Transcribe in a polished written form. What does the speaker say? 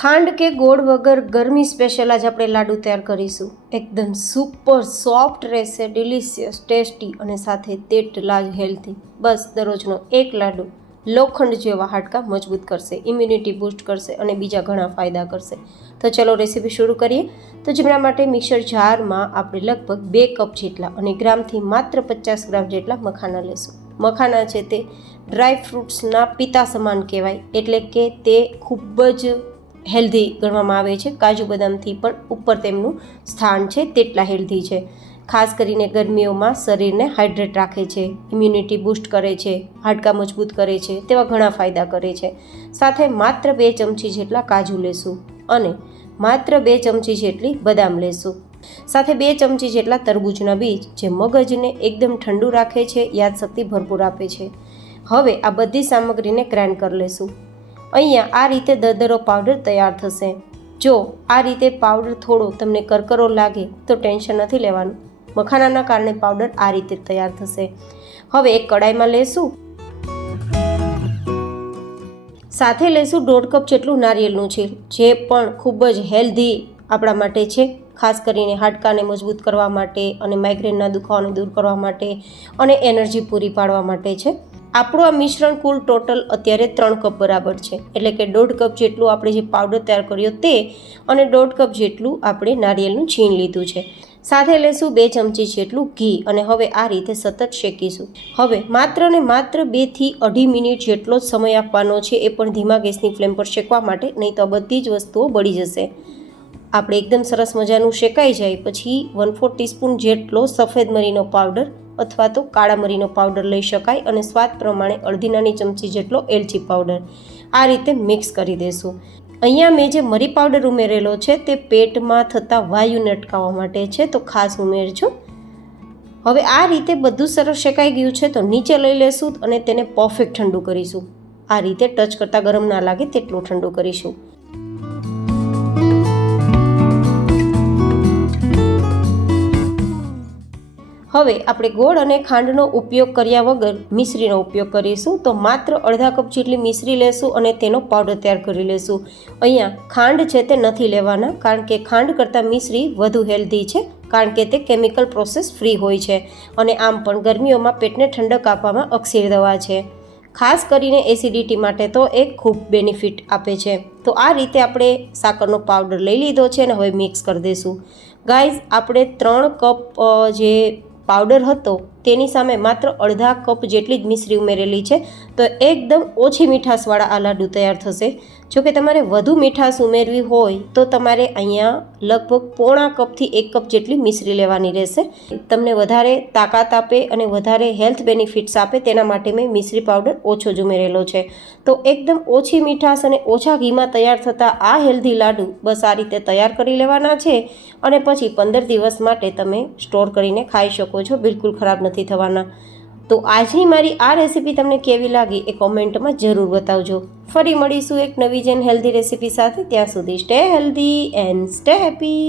ખાંડ કે ગોળ વગર ગરમી સ્પેશિયલ આજ આપણે લાડુ તૈયાર કરીશું. એકદમ સુપર સોફ્ટ રહેશે, ડિલિશિયસ, ટેસ્ટી અને સાથે તેટલા જ હેલ્ધી. બસ દરરોજનો એક લાડુ લોખંડ જેવા હાડકાં મજબૂત કરશે, ઇમ્યુનિટી બૂસ્ટ કરશે અને બીજા ઘણા ફાયદા કરશે. તો ચલો રેસીપી શરૂ કરીએ. તો જેમના માટે મિક્સર જારમાં આપણે લગભગ 2 કપ જેટલા અને ગ્રામથી માત્ર 50 ગ્રામ જેટલા મખાના લેશું. મખાના છે તે ડ્રાય ફ્રૂટ્સના પિતા સમાન કહેવાય, એટલે કે તે ખૂબ જ હેલ્ધી ગણવામાં આવે છે. કાજુ બદામથી પણ ઉપર તેમનું સ્થાન છે, તેટલા હેલ્ધી છે. ખાસ કરીને ગરમીઓમાં શરીરને હાઇડ્રેટ રાખે છે, ઇમ્યુનિટી બૂસ્ટ કરે છે, હાડકાં મજબૂત કરે છે, તેવા ઘણા ફાયદા કરે છે. સાથે માત્ર 2 ચમચી જેટલા કાજુ લેશું અને માત્ર 2 ચમચી જેટલી બદામ લેશું. સાથે 2 ચમચી જેટલા તરબૂચના બીજ, જે મગજને એકદમ ઠંડુ રાખે છે, યાદશક્તિ ભરપૂર આપે છે. હવે આ બધી સામગ્રીને ગ્રાઇન્ડ કરી લેશું. અહીંયા આ રીતે દરદરો પાવડર તૈયાર થશે. જો આ રીતે પાવડર થોડો તમને કરકરો લાગે તો ટેન્શન નથી લેવાનું, મખાનાના કારણે પાવડર આ રીતે તૈયાર થશે. હવે એક કડાઈમાં લેશું, સાથે લેશું 1.5 કપ જેટલું નારિયેળનું છીણ, જે પણ ખૂબ જ હેલ્ધી આપણા માટે છે. ખાસ કરીને હાડકાને મજબૂત કરવા માટે અને માઇગ્રેનના દુખાવાને દૂર કરવા માટે અને એનર્જી પૂરી પાડવા માટે છે. આપણું આ મિશ્રણ કુલ ટોટલ અત્યારે 3 કપ બરાબર છે, એટલે કે 1.5 કપ જેટલું આપણે જે પાવડર તૈયાર કર્યો તે અને 1.5 કપ જેટલું આપણે નારિયેળનું છીણ લીધું છે. સાથે લેશું 2 ચમચી જેટલું ઘી અને હવે આ રીતે સતત શેકીશું. હવે માત્ર ને માત્ર 2 થી 2.5 મિનિટ જેટલો જ સમય આપવાનો છે, એ પણ ધીમા ગેસની ફ્લેમ પર શેકવા માટે, નહીં તો બધી જ વસ્તુઓ બળી જશે. આપણે એકદમ સરસ મજાનું શેકાઈ જાય પછી 1/4 ટીસ્પૂન જેટલો સફેદ મરીનો પાવડર અથવા તો કાળા મરીનો પાવડર લઈ શકાય અને સ્વાદ પ્રમાણે અડધી નાની ચમચી જેટલો એલચી પાવડર આ રીતે મિક્સ કરી દેશું. અહીંયા મેં જે મરી પાવડર ઉમેરેલો છે તે પેટમાં થતા વાયુને અટકાવવા માટે છે, તો ખાસ ઉમેરજો. હવે આ રીતે બધું સરસ શેકાઈ ગયું છે તો નીચે લઈ લેશું અને તેને પરફેક્ટ ઠંડુ કરીશું. આ રીતે ટચ કરતાં ગરમ ના લાગે તેટલું ઠંડુ કરીશું. હવે આપણે ગોળ અને ખાંડનો ઉપયોગ કર્યા વગર મિશ્રીનો ઉપયોગ કરીશું. તો માત્ર અડધા કપ જેટલી મિશ્રી લેશું અને તેનો પાવડર તૈયાર કરી લેશું. અહીંયા ખાંડ છે તે નથી લેવાના, કારણ કે ખાંડ કરતાં મિશ્રી વધુ હેલ્ધી છે, કારણ કે તે કેમિકલ પ્રોસેસ ફ્રી હોય છે અને આમ પણ ગરમીઓમાં પેટને ઠંડક આપવામાં અક્ષીર દવા છે. ખાસ કરીને એસિડિટી માટે તો એક ખૂબ બેનિફિટ આપે છે. તો આ રીતે આપણે સાકરનો પાવડર લઈ લીધો છે અને હવે મિક્સ કરી દઈશું. ગાઈઝ, આપણે 3 કપ જે પાવડર હતો તેની સામે માત્ર અડધા કપ જેટલી જ મિશ્રી ઉમેરેલી છે, તો એકદમ ઓછી મીઠાશવાળા આ લાડુ તૈયાર થશે. જો કે તમારે વધુ મીઠાશ ઉમેરવી હોય તો તમારે અહીંયા લગભગ પોણા કપથી 1 કપ જેટલી મિશ્રી લેવાની રહેશે. તમને વધારે તાકાત આપે અને વધારે હેલ્થ બેનિફિટ્સ આપે તેના માટે મેં મિશ્રી પાવડર ઓછો જ ઉમેરેલો છે. તો એકદમ ઓછી મીઠાશ અને ઓછા ઘીમાં તૈયાર થતા આ હેલ્ધી લાડુ બસ આ રીતે તૈયાર કરી લેવાના છે અને પછી 15 દિવસ માટે તમે સ્ટોર કરીને ખાઈ શકો છો. બિલકુલ ખરાબ નથી થવાના. તો આજની મારી આ રેસીપી તમને કેવી લાગી એ કોમેન્ટમાં જરૂર બતાવજો. ફરી મળીશું એક નવી જેન હેલ્ધી રેસીપી સાથે. ત્યાં સુધી stay healthy and stay happy.